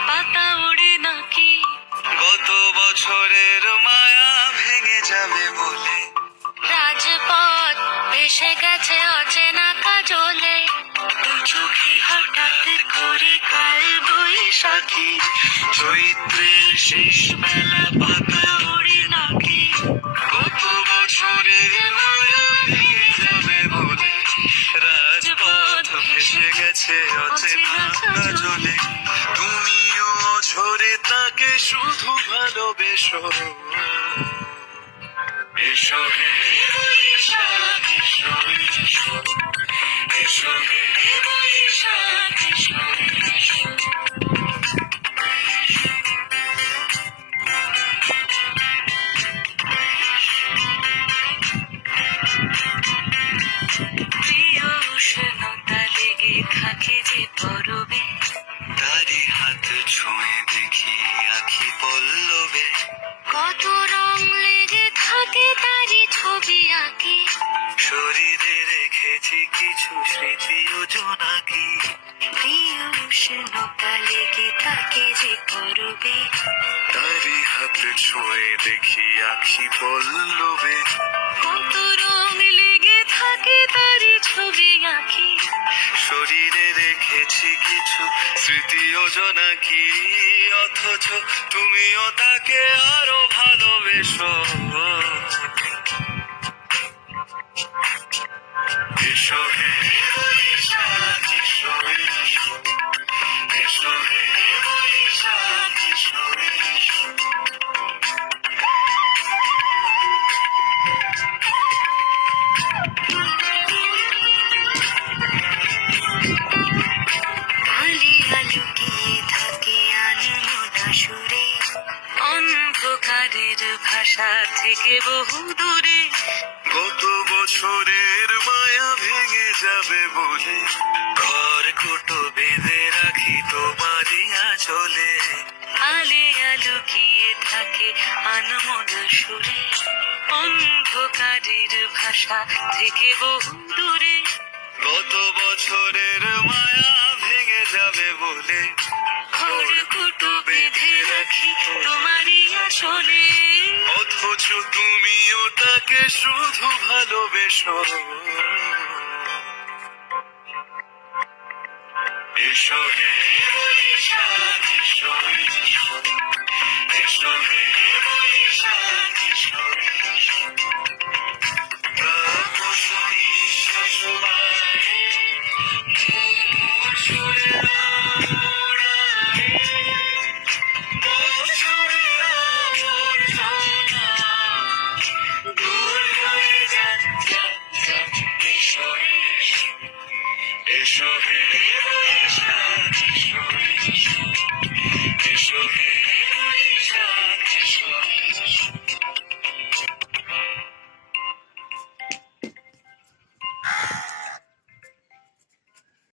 পাতা ওড়ে নাকি গত বছরের মায়া ভেঙে যাবে বলে রাজপথ ভেসে গেছে অচেনা কাজলে দু চোখে হঠাৎ করে কাল বৈশাখী চৈত্রের শেষ বেলা পাতা ওড়ে নাকি গত বছরের মায়া ভেঙে যাবে বলে রাজপথ ভেসে গেছে অচেনা কাজলে তুমিও ঝরে তাকে শুধু ভালোবেসো এসো হে বৈশাখ এসো এসো এসো হে বৈশাখ এসো এসো প্রিয় উষ্ণতা লেগে থাকে যে পরবে তারি হাত ছুঁয়ে দেখি আখি পল্লবে কত রং লেগে থাকে তারই ছবি আঁকি শরীরে রেখেছি কিছু স্মৃতি ও জোনাকি প্রিয় উষ্ণতা লেগে থাকে যে পরবে তারি হাত ছুঁয়ে দেখি আখি পল্লবে কত রং লেগে থাকে তারই ছবি আঁকি শরীরে রেখেছি কিছু স্মৃতি ও জোনাকি অথচ তুমিও তাকে আরো ভালোবেসো এসো হে বৈশাখ এসো এসো এসো হে বৈশাখ এসো এসো কালিয়া লুকিয়ে থাকে আনমনা সুরে অন্ধকারের ভাষা থেকে বহু দূরে গত বছরের মায়া ভেঙে যাবে বলে ঘর কুটো বেঁধে রাখি তোমারই আঁচলে আলিয়া লুকিয়ে থাকে আনমনা সুরে অন্ধকারের ভাষা থেকে বহু দূরে গত বছরের মায়া ভেঙে যাবে বলে ঘর কুটো বেঁধে রাখি তোমারই আসলে অথচ তুমিও তাকে শুধু ভালোবেসো এসো হে বৈশাখ এসো এসো এসো হে বৈশাখ এসো এসো তাপসী শশবারে ছুড়ে